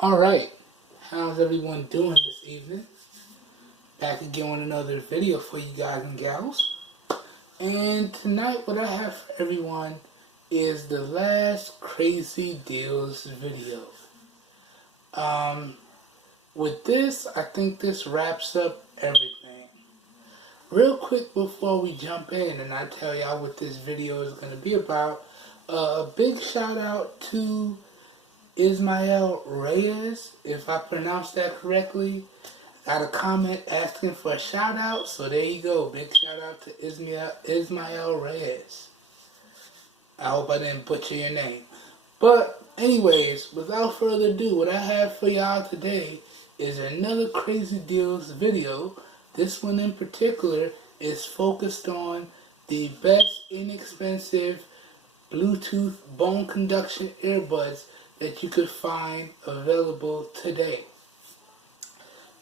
Alright, how's everyone doing this evening? Back again with another video for you guys and gals. And tonight what I have for everyone is the last crazy deals video. With this, I think this wraps up everything. Real quick before we jump in and I tell y'all what this video is going to be about, a big shout out to Ismael Reyes, if I pronounced that correctly. Got a comment asking for a shout out, so there you go. Big shout out to Ismael Reyes. I hope I didn't butcher your name. But anyways, without further ado, what I have for y'all today is another Crazy Deals video. This one in particular is focused on the best inexpensive Bluetooth bone conduction earbuds that you could find available today.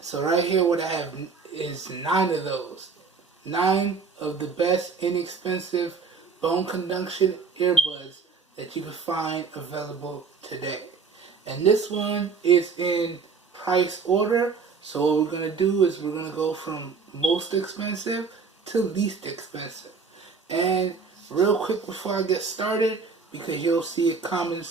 So right here what I have is 9 of those. 9 of the best inexpensive bone conduction earbuds that you can find available today. And this one is in price order. So what we're going to do is we're going to go from most expensive to least expensive. And real quick before I get started, because you'll see a common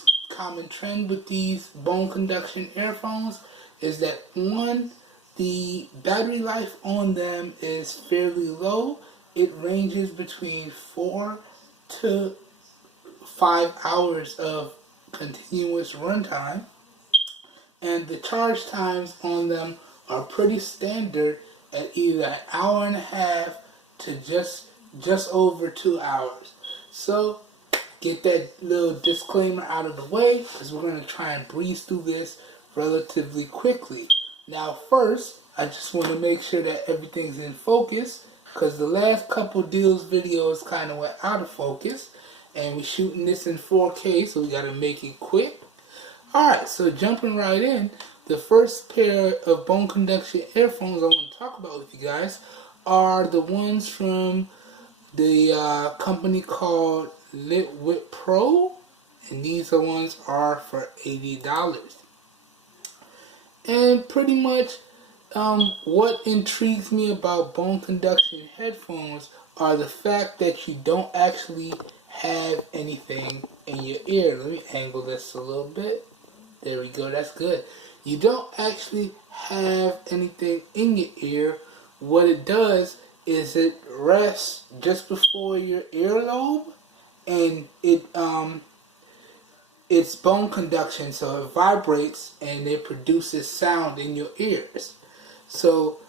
trend with these bone conduction earphones, is that one, the battery life on them is fairly low. It ranges between 4 to 5 hours of continuous runtime, and the charge times on them are pretty standard at either an hour and a half to just over 2 hours. So get that little disclaimer out of the way, because we're going to try and breeze through this relatively quickly. Now first, I just want to make sure that everything's in focus, because the last couple deals videos kind of went out of focus, and we're shooting this in 4K, so we got to make it quick. Alright, so jumping right in, the first pair of bone conduction earphones I want to talk about with you guys are the ones from the company called Liwithpro, and these ones are for $80. And pretty much what intrigues me about bone conduction headphones are the fact that you don't actually have anything in your ear. Let me angle this a little bit. There we go, that's good. You don't actually have anything in your ear. What it does is it rests just before your earlobe, and it's bone conduction, so it vibrates and it produces sound in your ears. So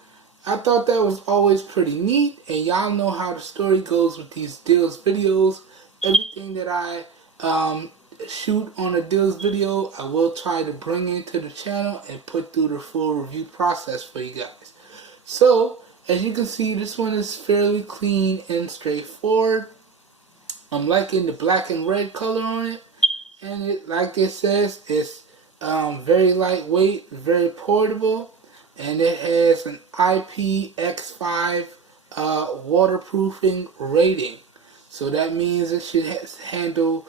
I thought that was always pretty neat, and y'all know how the story goes with these deals videos. Everything that I shoot on a deals video, I will try to bring into the channel and put through the full review process for you guys. So as you can see, this one is fairly clean and straightforward. I'm liking the black and red color on it, and it, like it says, it's very lightweight, very portable, and it has an IPX5 waterproofing rating. So that means it should handle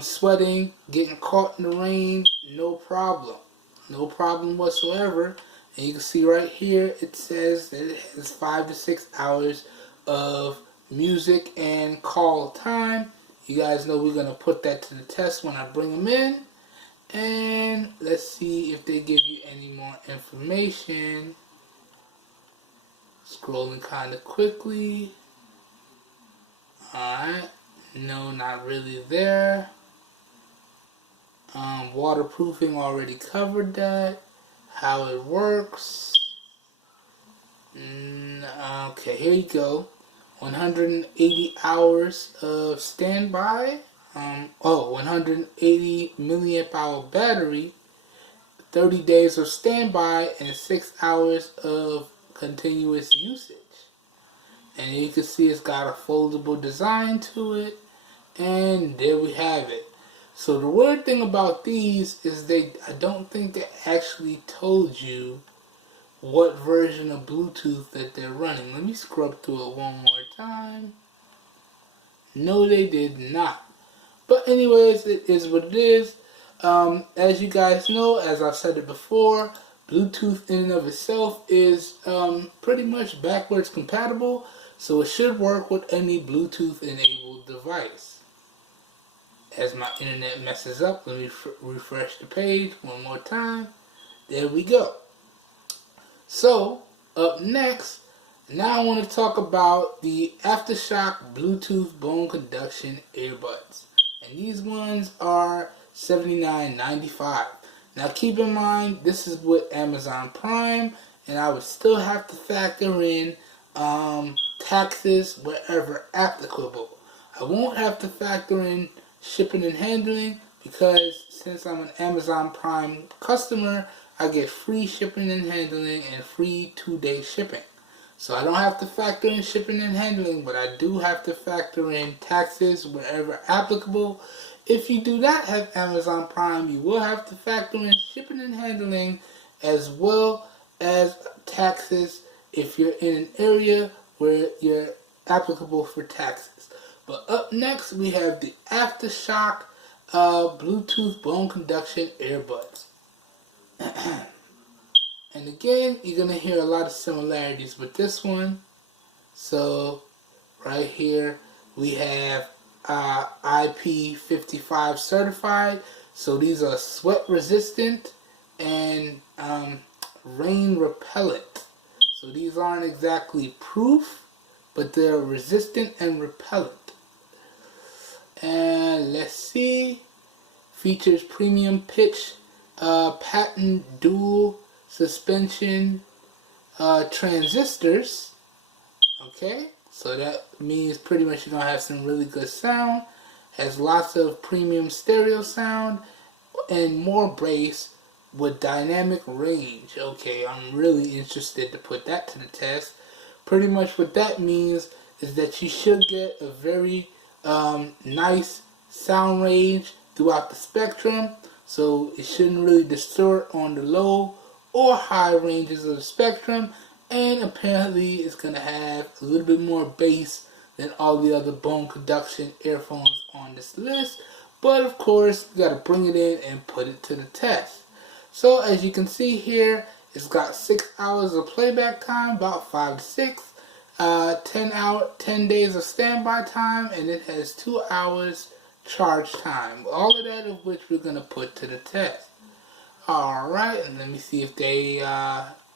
sweating, getting caught in the rain, no problem. No problem whatsoever. And you can see right here, it says that it has 5 to 6 hours of music and call time. You guys know we're going to put that to the test when I bring them in. And let's see if they give you any more information. Scrolling kind of quickly. Alright. No, not really there. Waterproofing, already covered that. How it works. Okay, here you go. 180 hours of standby. 180 milliamp hour battery. 30 days of standby and 6 hours of continuous usage. And you can see it's got a foldable design to it. And there we have it. So the weird thing about these is I don't think they actually told you what version of Bluetooth that they're running. Let me scrub through it one more time. No, they did not. But anyways, it is what it is. As you guys know, as I've said it before, Bluetooth in and of itself is pretty much backwards compatible, so it should work with any Bluetooth enabled device. As my internet messes up, let me refresh the page one more time. There we go. So, up next, now I want to talk about the Aftershock Bluetooth Bone-Conduction earbuds. And these ones are $79.95. Now keep in mind, this is with Amazon Prime, and I would still have to factor in taxes wherever applicable. I won't have to factor in shipping and handling because since I'm an Amazon Prime customer, I get free shipping and handling and free 2-day shipping. So I don't have to factor in shipping and handling, but I do have to factor in taxes wherever applicable. If you do not have Amazon Prime, you will have to factor in shipping and handling as well as taxes if you're in an area where you're applicable for taxes. But up next, we have the Aftershock Bluetooth Bone-Conduction earbuds. And again, you're going to hear a lot of similarities with this one. So, right here, we have IP55 certified. So these are sweat resistant and rain repellent. So these aren't exactly proof, but they're resistant and repellent. And let's see. Features premium pitch, patent dual suspension transistors. Okay, so that means pretty much you're gonna have some really good sound. Has lots of premium stereo sound and more bass with dynamic range. Okay, I'm really interested to put that to the test. Pretty much what that means is that you should get a very nice sound range throughout the spectrum, so it shouldn't really distort on the low or high ranges of the spectrum, and apparently it's going to have a little bit more bass than all the other Bone-Conduction earphones on this list, but of course you got to bring it in and put it to the test. So as you can see here, it's got 6 hours of playback time, about 5 to 6, 10 days of standby time, and it has 2 hours charge time. All of that of which we're going to put to the test. Alright, and let me see if they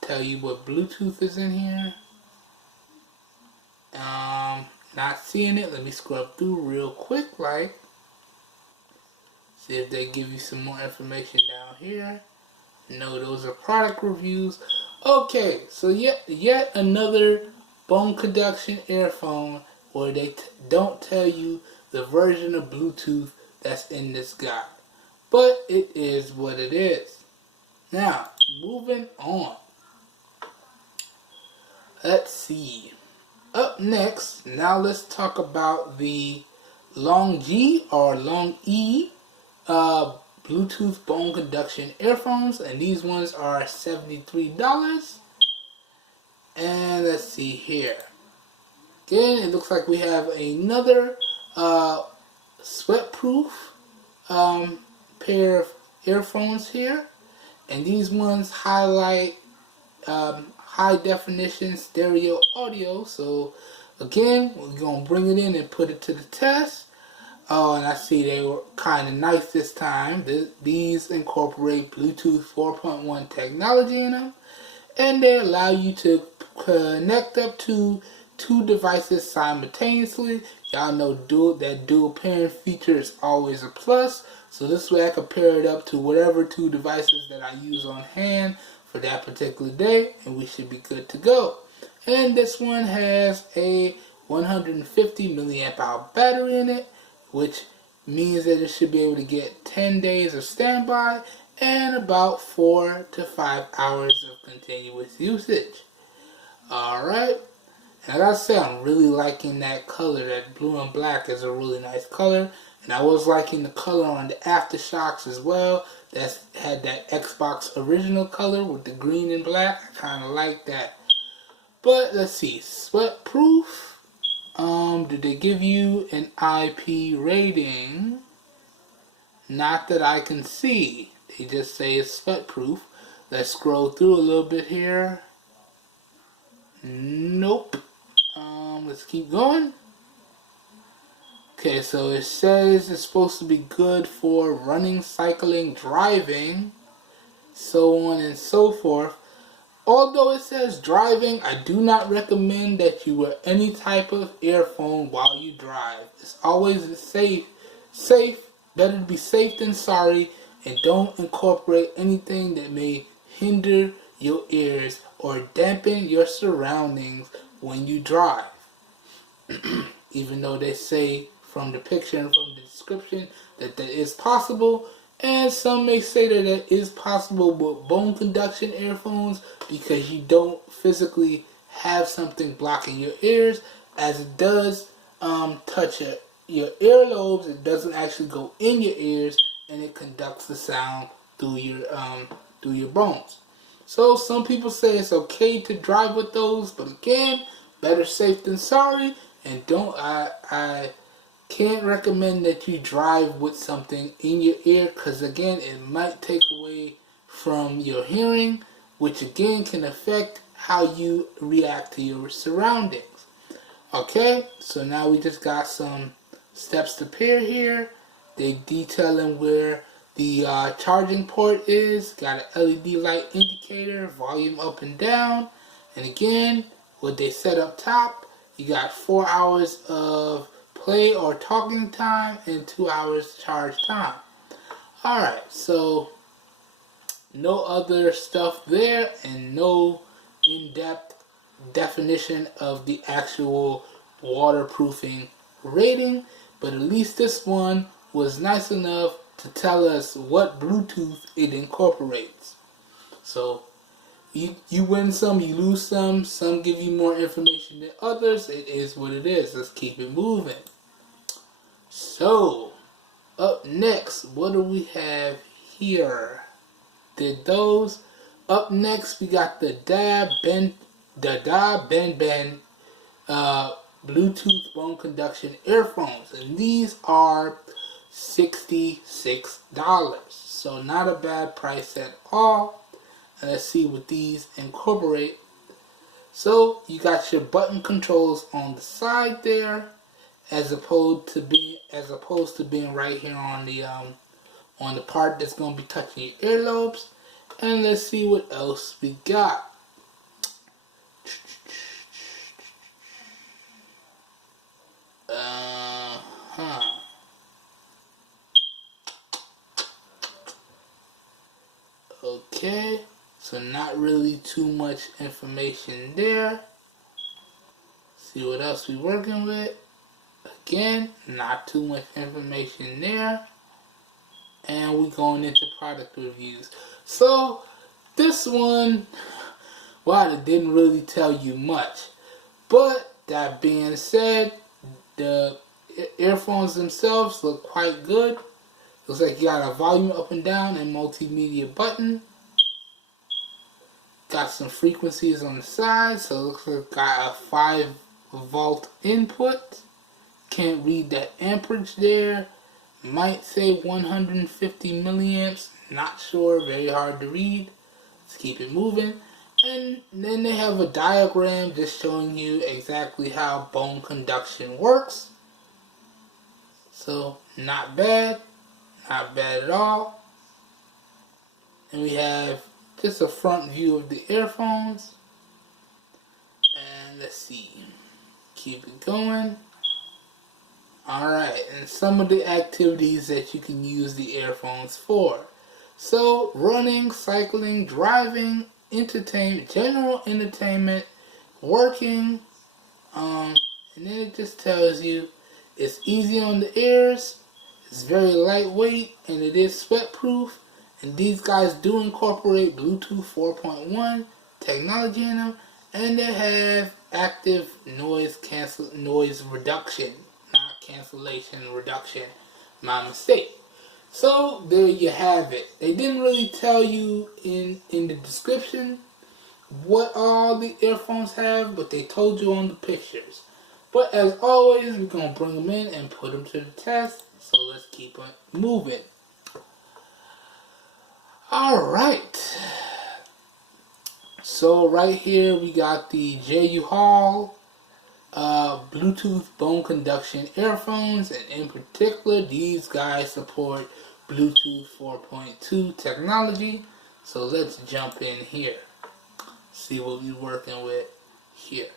tell you what Bluetooth is in here. Not seeing it. Let me scrub through real quick, see if they give you some more information down here. No, those are product reviews. Okay, so yet another Bone-Conduction earphone where they don't tell you the version of Bluetooth that's in this guide. But it is what it is. Now, moving on. Let's see. Up next, now let's talk about the longee or LingYe Bluetooth Bone-Conduction earphones, and these ones are $73. And let's see here. Again, it looks like we have another sweat-proof pair of earphones here, and these ones highlight high definition stereo audio. So again, we're gonna bring it in and put it to the test. Oh, and I see they were kind of nice this time. These incorporate Bluetooth 4.1 technology in them, and they allow you to connect up to 2 devices simultaneously. Y'all know that dual pairing feature is always a plus. So this way I can pair it up to whatever 2 devices that I use on hand for that particular day, and we should be good to go. And this one has a 150 milliamp hour battery in it, which means that it should be able to get 10 days of standby and about 4 to 5 hours of continuous usage. Alright, and like I said, I'm really liking that color. That blue and black is a really nice color. And I was liking the color on the Aftershokz as well. That had that Xbox original color with the green and black. I kind of like that. But let's see, sweat proof. Did they give you an IP rating? Not that I can see. They just say it's sweat proof. Let's scroll through a little bit here. Nope. Let's keep going. Okay, so it says it's supposed to be good for running, cycling, driving, so on and so forth. Although it says driving, I do not recommend that you wear any type of earphone while you drive. It's always safe. Better to be safe than sorry, and don't incorporate anything that may hinder your ears or dampen your surroundings when you drive. Even though they say from the picture and from the description that is possible, and some may say that it is possible with Bone-Conduction earphones because you don't physically have something blocking your ears, as it does touch your earlobes. It doesn't actually go in your ears, and it conducts the sound through your bones. So some people say it's okay to drive with those, but again, better safe than sorry. And I can't recommend that you drive with something in your ear, because again, it might take away from your hearing, which again can affect how you react to your surroundings. Okay, so now we just got some steps to pair here. They detailing where the charging port is. Got an LED light indicator, volume up and down, and again, what they said up top, you got 4 hours of play or talking time and 2 hours charge time. Alright, so no other stuff there, and no in-depth definition of the actual waterproofing rating, but at least this one was nice enough to tell us what Bluetooth it incorporates. So you win some, you lose some. Some give you more information than others. It is what it is. Let's keep it moving. So, up next, what do we have here? Did those? Up next, we got the Dabbent Bluetooth Bone-Conduction earphones, and these are $66. So not a bad price at all. And let's see what these incorporate. So you got your button controls on the side there, as opposed to being right here on the part that's going to be touching your earlobes. And let's see what else we got. Okay, so not really too much information there. See what else we working with. Again, not too much information there. And we going into product reviews. So this one, wow, it didn't really tell you much. But that being said, the earphones themselves look quite good. Looks like you got a volume up and down and multimedia button. Got some frequencies on the side, so it looks like got a 5-volt input. Can't read that amperage there. Might say 150 milliamps. Not sure, very hard to read. Let's keep it moving. And then they have a diagram just showing you exactly how bone conduction works. So, not bad. Not bad at all. And we have just a front view of the earphones. And let's see. Keep it going. Alright, and some of the activities that you can use the earphones for. So, running, cycling, driving, entertainment, general entertainment, working, and then it just tells you it's easy on the ears, it's very lightweight, and it is sweat proof, and these guys do incorporate Bluetooth 4.1 technology in them, and they have active noise reduction, not cancellation, reduction, my mistake. So there you have it. They didn't really tell you in the description what all the earphones have, but they told you on the pictures. But as always, we're going to bring them in and put them to the test. So let's keep it moving. Alright. So right here we got the Juhall Bluetooth Bone-Conduction earphones, and in particular these guys support Bluetooth 4.2 technology. So let's jump in here, see what we're working with here.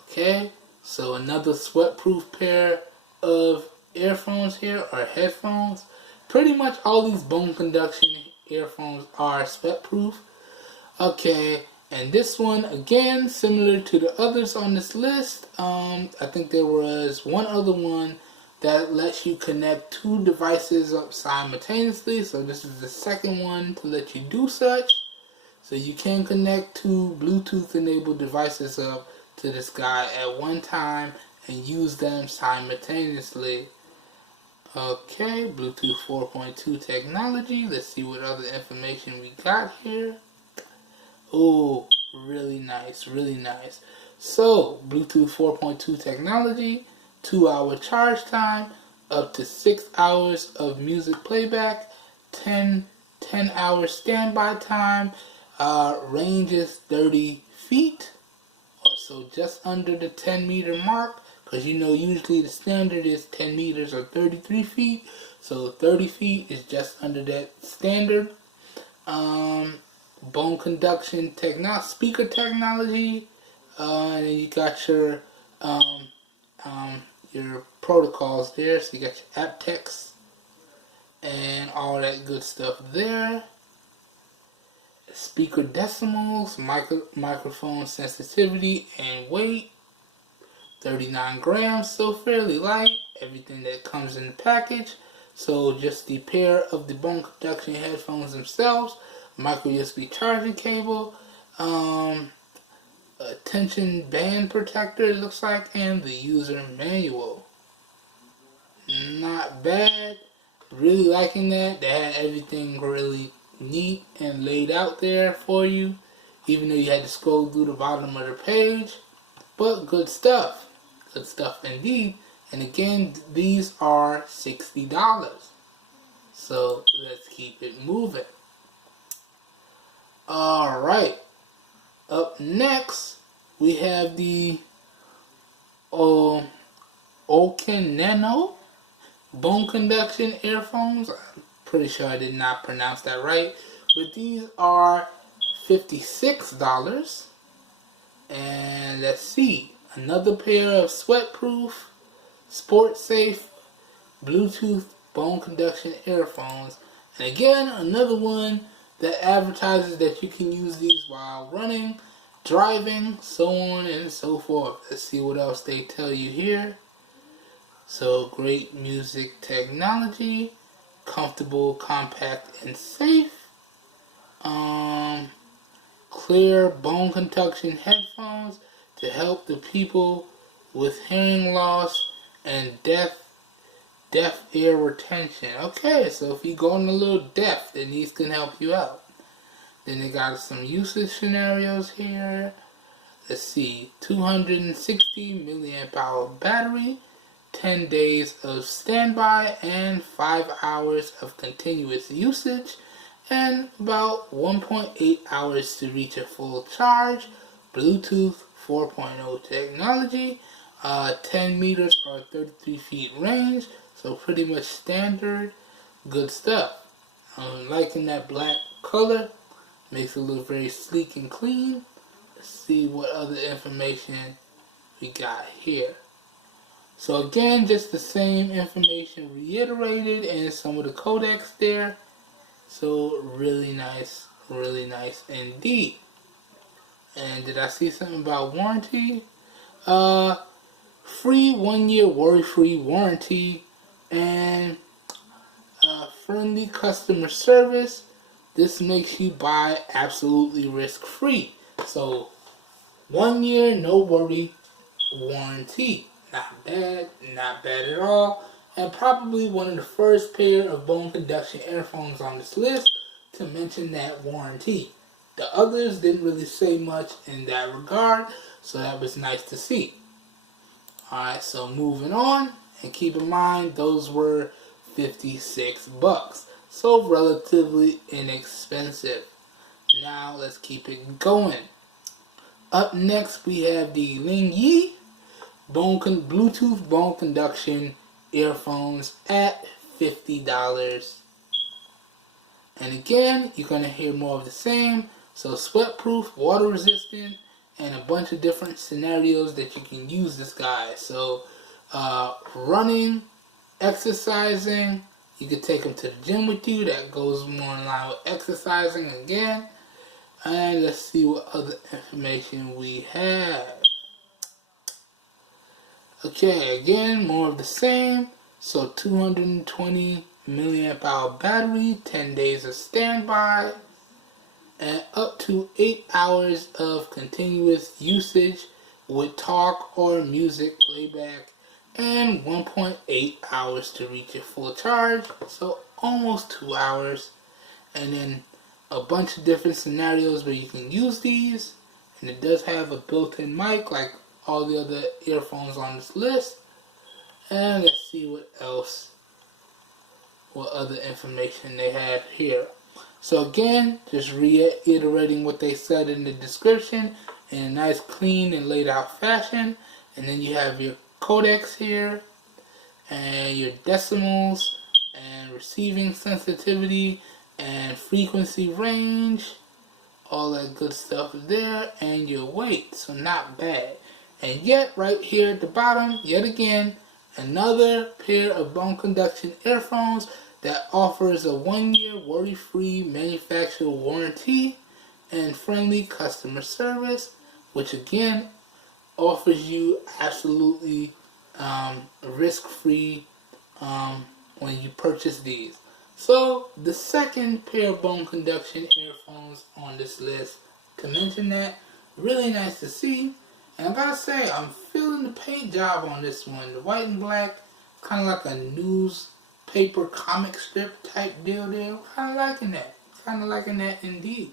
Okay, so another sweat-proof pair of earphones here, or headphones. Pretty much all these Bone-Conduction earphones are sweat-proof. Okay, and this one, again, similar to the others on this list, I think there was one other one that lets you connect two devices up simultaneously. So this is the second one to let you do such. So you can connect two Bluetooth-enabled devices up to this guy at one time and use them simultaneously. Okay, Bluetooth 4.2 technology. Let's see what other information we got here. Oh, really nice, really nice. So, Bluetooth 4.2 technology, 2-hour charge time, up to 6 hours of music playback, 10-hour standby time, range is 30 feet, so just under the 10-meter mark, because you know usually the standard is 10 meters or 33 feet, so 30 feet is just under that standard. Bone-Conduction speaker technology, and then you got your protocols there. So you got your app text and all that good stuff there. Speaker decimals, microphone sensitivity and weight, 39 grams, so fairly light. Everything that comes in the package. So just the pair of the Bone-Conduction headphones themselves. Micro USB charging cable, tension band protector it looks like, and the user manual. Not bad. Really liking that. They had everything really neat and laid out there for you, even though you had to scroll through the bottom of the page. But good stuff. Good stuff indeed. And again, these are $60. So let's keep it moving. Alright, up next we have the Oannao Nano Bone-Conduction earphones. I'm pretty sure I did not pronounce that right, but these are $56. And let's see, another pair of sweat-proof, sport-safe Bluetooth Bone-Conduction earphones. And again, another one that advertises that you can use these while running, driving, so on and so forth. Let's see what else they tell you here. So, great music technology, comfortable, compact, and safe. Clear Bone-Conduction headphones to help the people with hearing loss and deaf ear retention. Okay, so if you're going a little deaf, then these can help you out. Then they got some usage scenarios here. Let's see, 260 milliamp hour battery, 10 days of standby, and 5 hours of continuous usage, and about 1.8 hours to reach a full charge. Bluetooth 4.0 technology, 10 meters or 33 feet range. So pretty much standard, good stuff. I'm liking that black color. Makes it look very sleek and clean. Let's see what other information we got here. So again, just the same information reiterated in some of the codecs there. So really nice indeed. And did I see something about warranty? Free 1-year worry-free warranty and friendly customer service. This makes you buy absolutely risk-free. So 1 year, no worry warranty. Not bad at all. And probably one of the first pair of Bone-Conduction earphones on this list to mention that warranty. The others didn't really say much in that regard, so that was nice to see. Alright, so moving on, and keep in mind those were $56. so relatively inexpensive. Now let's keep it going. Up next we have the LingYe Bluetooth bone conduction earphones at $50. And again, you're going to hear more of the same. So sweat-proof, water-resistant, and a bunch of different scenarios that you can use this guy. So running, exercising, you can take them to the gym with you. That goes more in line with exercising again. And let's see what other information we have. Okay, again, more of the same. So 220 milliamp hour battery, 10 days of standby, and up to 8 hours of continuous usage with talk or music playback, and 1.8 hours to reach your full charge, so almost 2 hours. And then a bunch of different scenarios where you can use these, and it does have a built-in mic like all the other earphones on this list. And let's see what else, what other information they have here. So again, just reiterating what they said in the description in a nice clean and laid out fashion. And then you have your codecs here and your decimals and receiving sensitivity and frequency range, all that good stuff there, and your weight, so not bad. And yet right here at the bottom, yet again, another pair of bone conduction earphones that offers a 1-year worry-free manufacturer warranty and friendly customer service, which again offers you absolutely risk-free when you purchase these. So the second pair of bone conduction earphones on this list, to mention that, really nice to see. And I gotta say, I'm feeling the paint job on this one. The white and black, kind of like a newspaper comic strip type deal there. Kind of liking that. Kind of liking that indeed.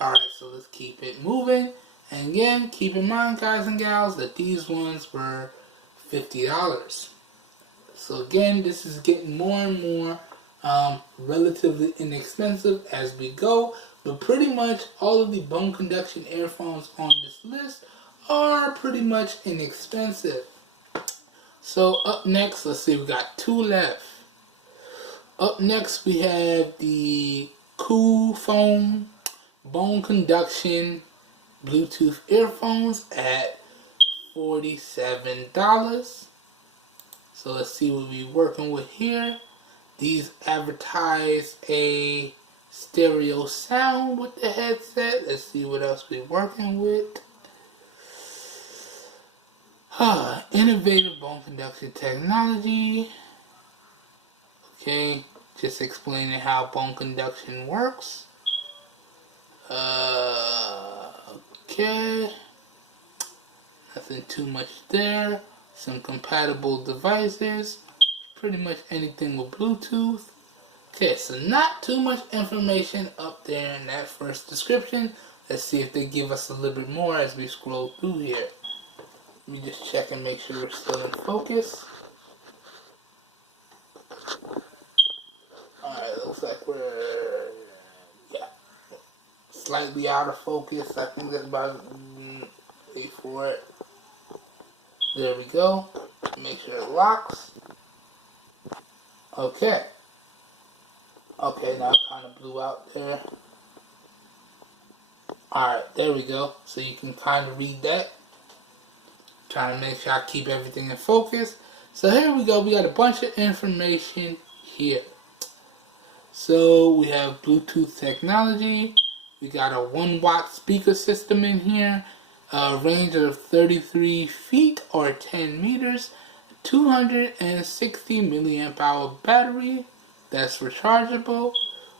Alright, so let's keep it moving. And again, keep in mind, guys and gals, that these ones were $50. So again, this is getting more and more relatively inexpensive as we go. But pretty much all of the bone conduction earphones on this list are pretty much inexpensive. So up next, let's see, we got 2 left. Up next we have the Coofone bone conduction Bluetooth earphones at $47. So let's see what we're working with here. These advertise a stereo sound with the headset. Let's see what else we're working with. Innovative bone conduction technology. Okay, just explaining how bone conduction works. Okay, nothing too much there. Some compatible devices. Pretty much anything with Bluetooth. Okay, so not too much information up there in that first description. Let's see if they give us a little bit more as we scroll through here. Let me just check and make sure we're still in focus. Alright, looks like we're, slightly out of focus. I think that's about, wait for it. There we go. Make sure it locks. Okay. Okay, now it kind of blew out there. Alright, there we go. So you can kind of read that. Trying to make sure I keep everything in focus. So here we go. We got a bunch of information here. So we have Bluetooth technology. We got a 1-watt speaker system in here. A range of 33 feet or 10 meters. 260 milliamp hour battery. That's rechargeable.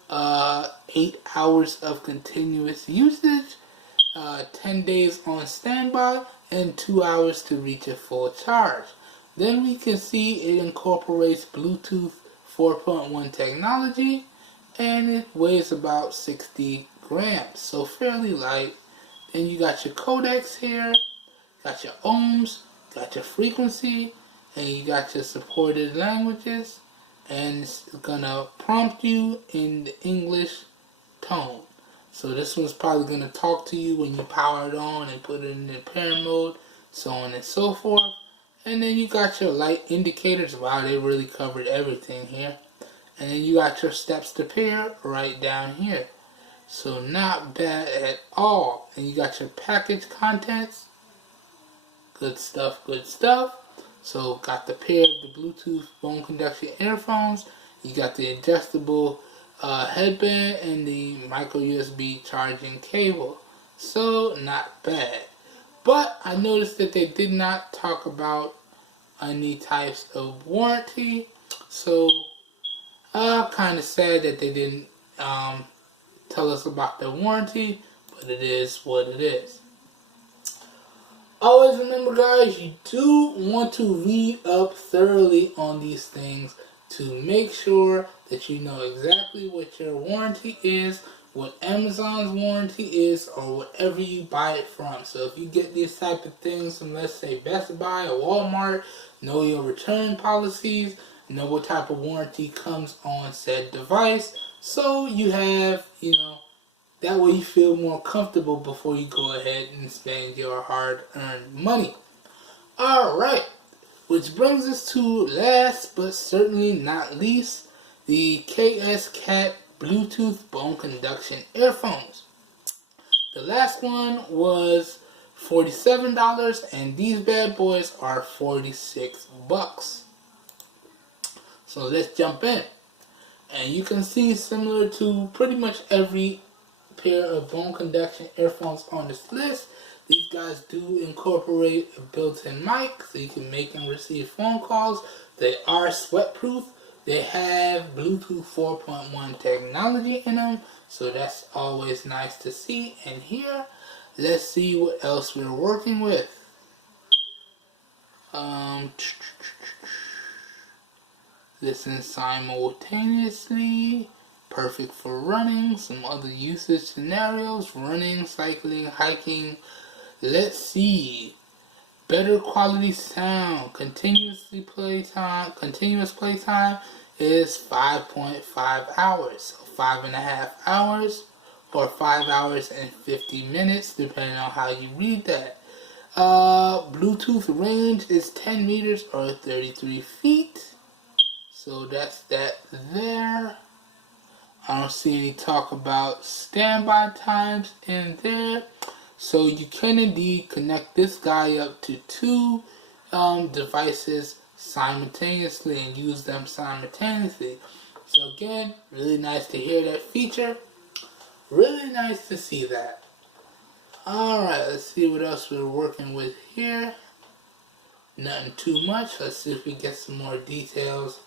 8 hours of continuous usage. 10 days on standby. And 2 hours to reach a full charge. Then we can see it incorporates Bluetooth 4.1 technology, and it weighs about 60 grams, so fairly light. Then you got your codecs here, got your ohms, got your frequency, and you got your supported languages, and it's gonna prompt you in the English tone. So this one's probably gonna talk to you when you power it on and put it in the parent mode, so on and so forth. And then you got your light indicators. Wow, they really covered everything here. And then you got your steps to pair right down here. So not bad at all. And you got your package contents. Good stuff, good stuff. So got the pair of the Bluetooth Bone-Conduction earphones. You got the adjustable headband and the micro USB charging cable. So not bad. But I noticed that they did not talk about any types of warranty. So kind of sad that they didn't tell us about the warranty, but it is what it is. Always remember, guys, you do want to read up thoroughly on these things to make sure that you know exactly what your warranty is, what Amazon's warranty is, or whatever you buy it from. So if you get these type of things from, let's say, Best Buy or Walmart, know your return policies, know what type of warranty comes on said device, so you have, that way you feel more comfortable before you go ahead and spend your hard-earned money. Alright, which brings us to last but certainly not least, the KSCAT Bluetooth Bone-Conduction earphones. The last one was $47 and these bad boys are $46. So let's jump in. And you can see, similar to pretty much every pair of Bone-Conduction earphones on this list, these guys do incorporate a built-in mic so you can make and receive phone calls. They are sweat-proof. They have Bluetooth 4.1 technology in them, so that's always nice to see. And here, let's see what else we're working with. Listen simultaneously, perfect for running, some other usage scenarios, running, cycling, hiking. Let's see, better quality sound, continuous playtime is 5.5 hours, so 5.5 hours, or 5 hours and 50 minutes, depending on how you read that. Bluetooth range is 10 meters or 33 feet. So that's that there. I don't see any talk about standby times in there. So you can indeed connect this guy up to two devices simultaneously and use them simultaneously. So again, really nice to hear that feature. Really nice to see that. Alright, let's see what else we're working with here. Nothing too much. Let's see if we get some more details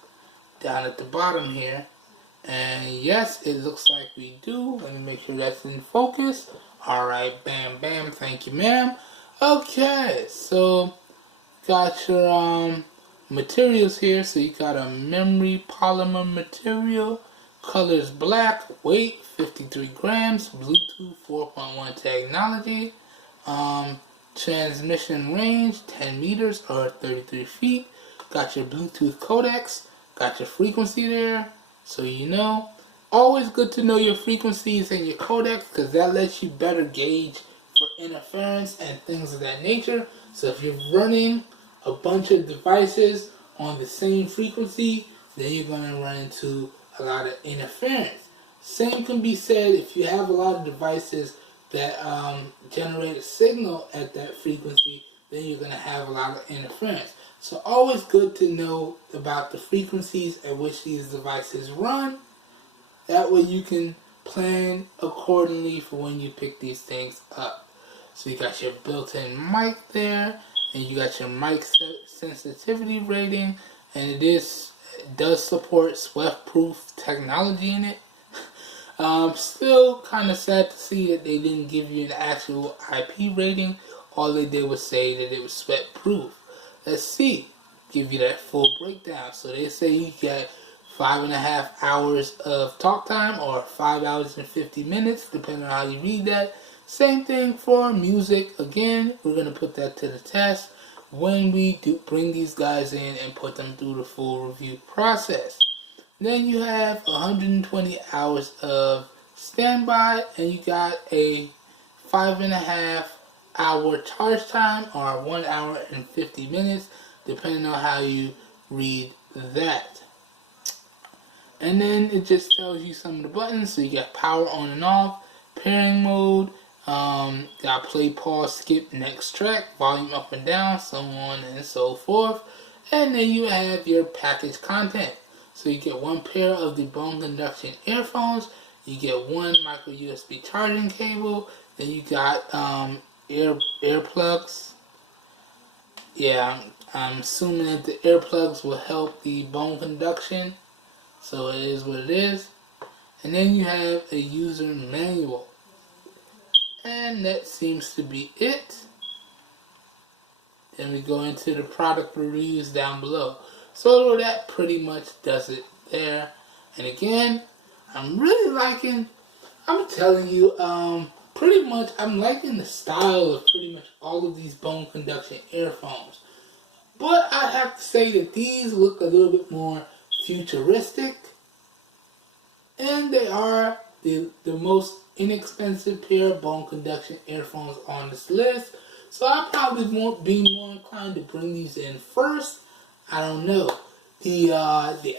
down at the bottom here. And yes, it looks like we do. Let me make sure that's in focus. Alright, bam, bam, thank you, ma'am. Okay, so got your materials here. So you got a memory polymer material. Color is black. Weight 53 grams. Bluetooth 4.1 technology. Transmission range 10 meters or 33 feet. Got your Bluetooth codecs. Got your frequency there, so you know. Always good to know your frequencies and your codecs, because that lets you better gauge for interference and things of that nature. So if you're running a bunch of devices on the same frequency, then you're going to run into a lot of interference. Same can be said if you have a lot of devices that generate a signal at that frequency, then you're going to have a lot of interference. So always good to know about the frequencies at which these devices run. That way you can plan accordingly for when you pick these things up. So you got your built-in mic there, and you got your mic sensitivity rating, and it does support sweat-proof technology in it. Still kind of sad to see that they didn't give you an actual IP rating. All they did was say that it was sweat-proof. Let's see, give you that full breakdown. So they say you get 5.5 hours of talk time or 5 hours and 50 minutes, depending on how you read that. Same thing for music. Again, we're going to put that to the test when we do bring these guys in and put them through the full review process. Then you have 120 hours of standby, and you got a 5.5 hour charge time, or 1 hour and 50 minutes, depending on how you read that. And then it just tells you some of the buttons. So you got power on and off, pairing mode, got play, pause, skip, next track, volume up and down, so on and so forth. And then you have your package content. So you get one pair of the Bone-Conduction earphones, you get one micro USB charging cable, then you got earplugs. Yeah, I'm assuming that the earplugs will help the Bone-Conduction, so it is what it is. And then you have a user manual. And that seems to be it. Then we go into the product reviews down below. So that pretty much does it there. And again, I'm really liking, I'm telling you, pretty much I'm liking the style of pretty much all of these Bone-Conduction earphones. But I have to say that these look a little bit more futuristic. And they are the most inexpensive pair of Bone-Conduction earphones on this list. So I probably won't be more inclined to bring these in first. I don't know. The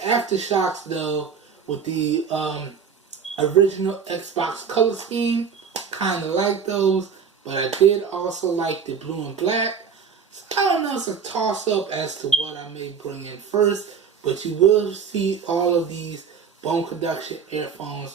Aftershokz though, with the original Xbox color scheme, kind of like those. But I did also like the blue and black. So I don't know, it's a toss up as to what I may bring in first. But you will see all of these Bone-Conduction earphones